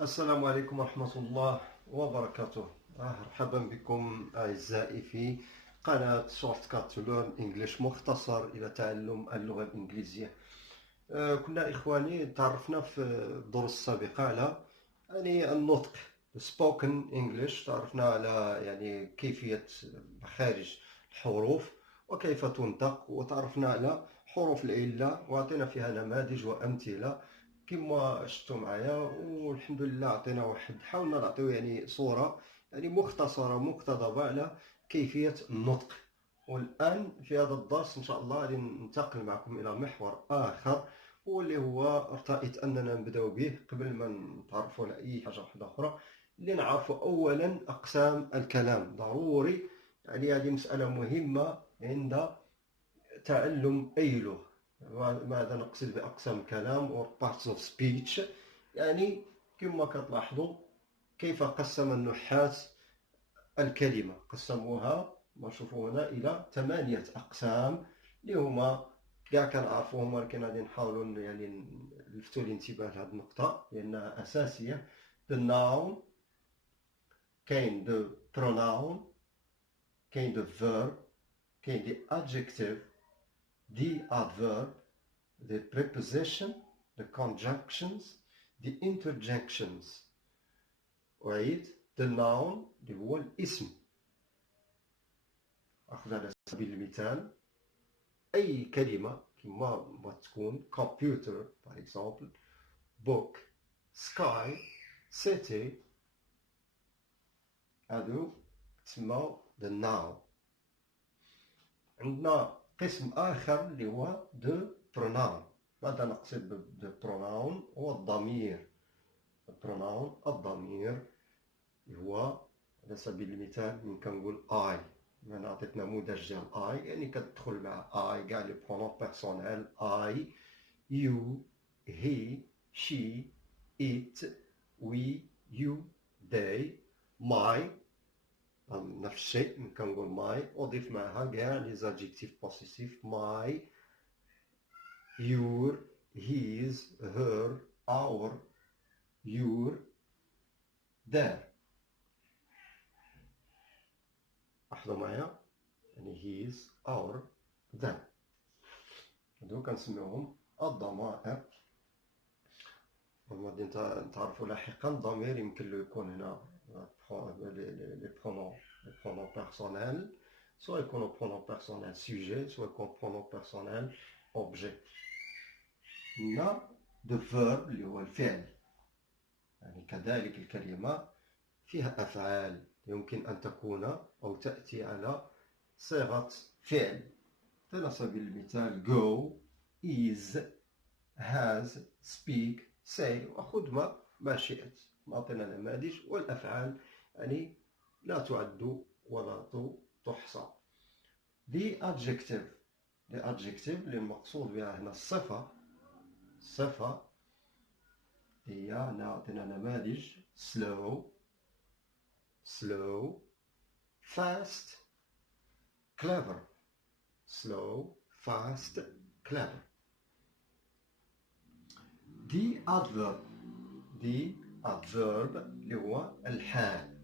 السلام عليكم ورحمة الله وبركاته. مرحبا بكم أعزائي في قناة شورت كات تو ليرن انجلش، مختصر إلى تعلم اللغة الإنجليزية. كنا إخواني تعرفنا في الدروس السابقة على النطق spoken English. تعرفنا على كيفية مخارج الحروف وكيف تنطق، وتعرفنا على حروف العلة وعطينا فيها نماذج وأمثلة كما شفتوا معايا. والحمد لله عطينا حاولنا نعطيو صورة مختصرة مقتضبة على كيفية النطق. والآن في هذا الدرس إن شاء الله غادي ننتقل معكم إلى محور آخر، واللي هو ارتأيت أننا نبدأ به قبل ما نتعرفوا على أي حاجة واحدة أخرى، اللي نعرفوا أولا أقسام الكلام. ضروري هذه مسألة مهمة عند تعلم أي لغة. ماذا نقصد بأقسام الكلام or parts of speech؟ كما كتلاحظوا كيف قسم النحاة الكلمة. قسموها ما نشوفوا هنا إلى 8 أقسام، اللي هما كاع كنعرفوهم، ولكن غادي نحاولوا نلفتوا الانتباه لهذه النقطة لأنها أساسية. the noun، كاين the pronoun، كاين the verb، كاين the adjective، the adverb، the preposition، the conjunctions، the interjections. أعيد: the noun اللي هو الاسم. أخذ على سبيل المثال أي كلمة كما تكون computer par exemple، book، sky، city، هادو تسمى the noun. عندنا قسم آخر اللي هو the pronoun. ماذا نقصد ب the pronoun؟ هو الضمير. pronoun الضمير هو على سبيل المثال من كنقول I. أنا عطيت نموذج ديال I، كتدخل مع I كاع لي pronoun personnel I، you، he، she، it، we، you، they، my. نفس الشيء من كنقول my أضيف معها كاع لي زادجيكتيف بوسيسيف my، your، his، her، our، your، their. لاحظوا معايا his، our، them. هادو كنسميوهم الضمائر. وغادي نتعرفوا لاحقا الضمير يمكن له يكون هنا لي برونون بيرسونيل، سواء يكونوا برونون بيرسونيل سوجي، سواء يكون برونون بيرسونيل اوبجي. هنا دو فيرب اللي هو الفعل، كذلك الكلمة فيها أفعال يمكن أن تكون أو تأتي على صيغة فعل. على سبيل المثال go، is، has، speak، say، وخذ ما شئت. أعطينا نماذج. والأفعال لا تعد ولا تحصى. the adjective اللي المقصود بها هنا الصفة هي أعطينا نماذج slow، fast، clever. slow، fast، clever. the adverb اللي هو الحال.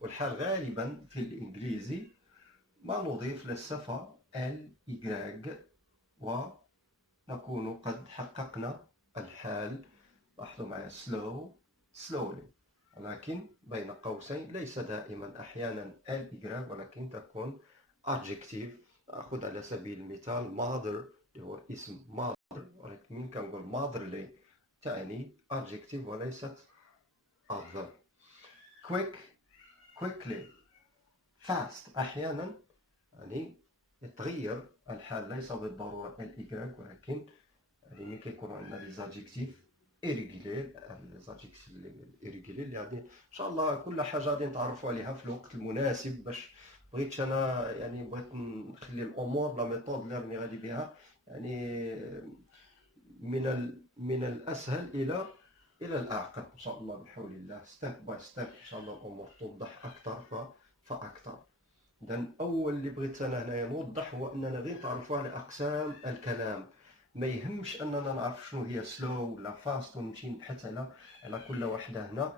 والحال غالبا في الإنجليزي ما نضيف للصفة ly ونكون قد حققنا الحال. لاحظوا معي slowly، ولكن بين قوسين ليس دائما، أحيانا ly ولكن تكون adjective. أخذ على سبيل المثال mother اللي هو اسم mother، ولكن من كنقول motherly تعني adjective وليست adverb. quickly، fast. أحيانا يتغير الحال ليس بالضرورة ly، ولكن ملي كيكونوا عندنا لي زادجيكتيف irregular، اللي إن شاء الله كل حاجة غادي نتعرفوا عليها في الوقت المناسب. باش بغيتش أنا بغيت نخلي الأمور لا ميثود اللي راني غادي بها من الأسهل إلى الأعقد إن شاء الله بحول الله، ستيب باي ستيب. إن شاء الله الأمور توضح أكثر فأكثر. إذن أول اللي بغيت أنا هنايا نوضح هو أننا غادي نتعرفوا على أقسام الكلام. ما يهمش اننا نعرف شنو هي سلو ولا فاست ونمشي نبحث على كل واحده هنا.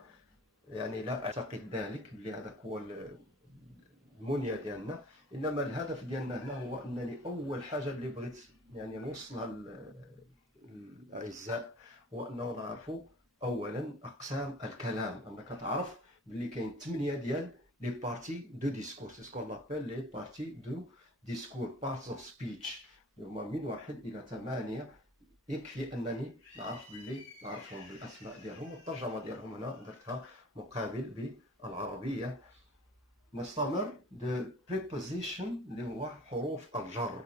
يعني لا اعتقد ذلك بلي هذاك هو المنيا ديالنا. انما الهدف ديالنا هنا هو انني اول حاجه اللي بغيت يعني نوصلها للاعزاء هو انه نعرفوا اولا اقسام الكلام. انك تعرف بلي كاين 8 ديال لي بارتي دو ديسكور، سي سكون لابيل لي بارتي دو ديسكور، بارتس اوف سبيتش، هما من 1 إلى 8. يكفي انني نعرف بلي نعرفهم بالاسماء ديالهم، والترجمه ديالهم هنا درتها مقابل بالعربيه. نستمر د preposition اللي هو حروف الجر.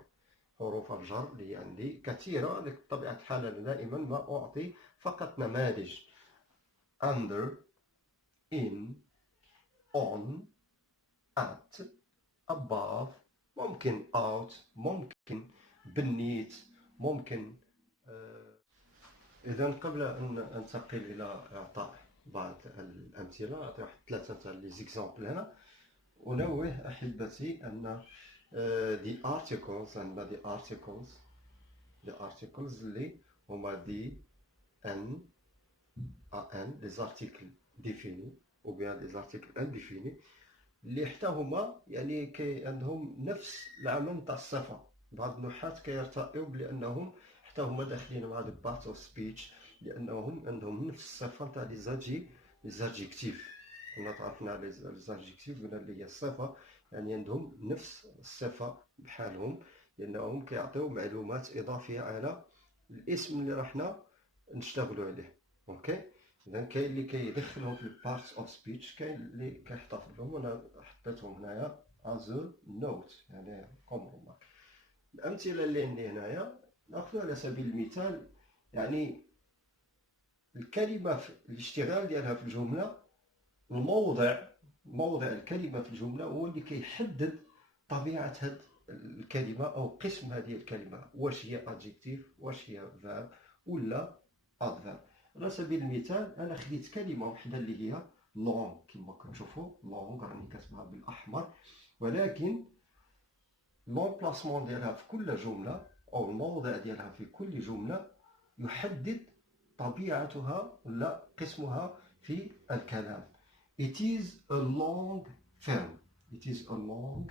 حروف الجر اللي عندي كثيرة، لكن بطبيعة الحال أنا دائما ما أعطي فقط نماذج. under، in، on، at، above، ممكن out، ممكن beneath، ممكن إذا قبل أن أنتقل إلى إعطاء بعض الأمثلة، أعطي واحد 3 تاع لي زيكزامبل هنا. أنوه أحبتي أن the articles and the articles اللي هما an les articles définis ou bien les articles indéfinis اللي حتى هما يعني كي عندهم نفس العمل تاع الصفة. بعض النحاة كيرتئوا بأنهم حتى هما داخلين مع the part of speech لأنهم عندهم نفس الصفة تاع les adjectifs. كنا تعرفنا على الزادجيكتيف، قلنا اللي هي الصفة، يعني عندهم نفس الصفة بحالهم، لأنهم كيعطيو معلومات إضافية على الاسم اللي راحنا نشتغلوا عليه. أوكي، إذا كاين اللي كيدخلهم في البارتس أوف سبيتش، كاين اللي كيحتفظ لهم. أنا حطيتهم هنايا as a note، يعني كوم. الأمثلة اللي عندي هنايا ناخذ على سبيل المثال، يعني الكلمة في الاشتغال ديالها في الجملة، موضع الكلمة في الجملة هو اللي كيحدد طبيعة هاد الكلمة أو قسم هذه الكلمة، واش هي adjective، واش هي verb ولا adverb. على سبيل المثال أنا خديت كلمة وحدة اللي هي long، كما كتشوفوا long راني كاتبها بالأحمر، ولكن l'emplacement ديالها في كل جملة أو الموضع ديالها في كل جملة يحدد طبيعتها ولا قسمها في الكلام. It is a long film. It is a long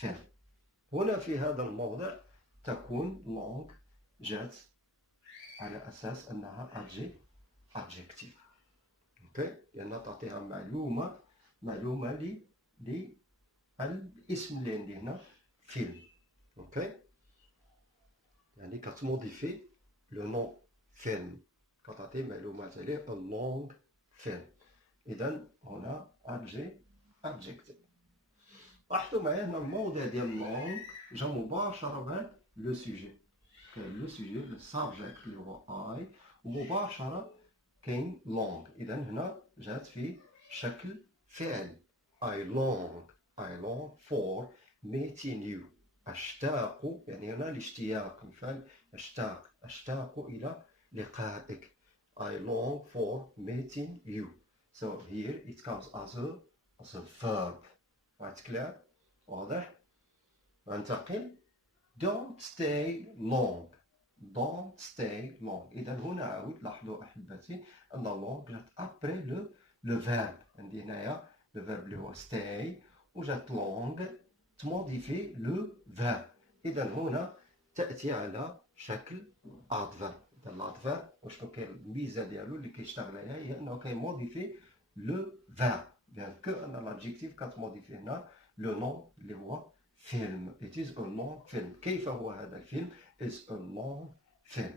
film. هنا في هذا الموضع تكون long جات على أساس أنها adjective. أوكي، لأنها تعطيها معلومة للاسم اللي عندي هنا فيلم. أوكي، يعني كتموديفي لو نون فيلم، كتعطي معلومات عليه a long film. إذا هنا adjective. لاحظوا معايا هنا الموضع ديال long جا مباشرة لو سوجي. كاين لو سوجي لو سابجيكت اللي هو I، ومباشرة كاين long. إذا هنا جات في شكل فعل. I long for meeting you. أشتاق، يعني هنا الاشتياق، مثال أشتاق إلى لقائك. I long for meeting you. So here it comes as a verb. Right, clear؟ واضح؟ ننتقل. Don't stay long. إذا هنا عاود لاحظوا أحبتي أن long جات après le verbe. عندي هنايا le verbe اللي هو stay، وجات long تموديفي لو verbe. إذا هنا تأتي على شكل adverb. الادفيرب وشنو كاين الميزه ديالو اللي كيشتغل عليها هي انه كيموديفي لو فيرب، بيان كو ان لادجيكتيف كتموديفي هنا لو نون اللي هو فيلم. it is a long film. كيف هو هذا الفيلم؟ is a long film.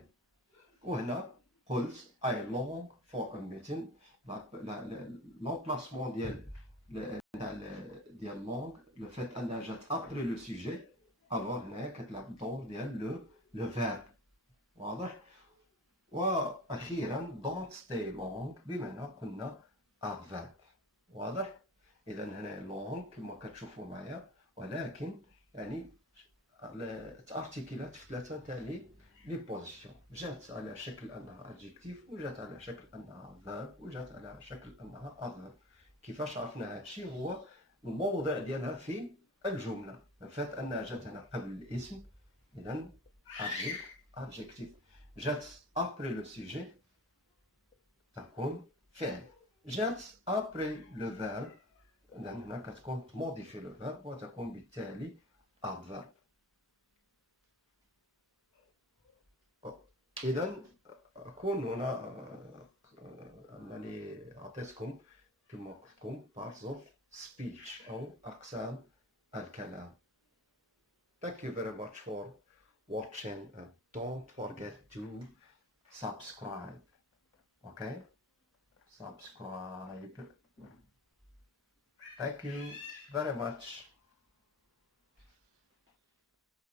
وهنا قلت I long for a meeting. l'emplacement ديال long لو فيت انها جات ابري لو سوجي، الوغ هنايا كتلعب الدور ديال لو فيرب. واضح؟ وأخيرا don't stay long بمعنى قلنا adverb. واضح؟ إذا هنا long كما كتشوفوا معايا، ولكن يعني تارتيكلات في 3 تاع لي بوزيسيون. جات على شكل أنها adjective، وجات على شكل أنها verb، وجات على شكل أنها adverb. كيفاش عرفنا هادشي؟ هو الموضع ديالها في الجملة. فات أنها جات هنا قبل الاسم، إذا adjectif. جات après le sujet تكون فعل. جات après le verbe لأن هنا كتكون تموديفي لو verbe وتكون بالتالي adverb. إذا أكون هنا أنني أعطيتكم كما قلت لكم parts of speech أو أقسام الكلام. Thank you very much for watching and don't forget to subscribe. Okay? Subscribe. Thank you very much.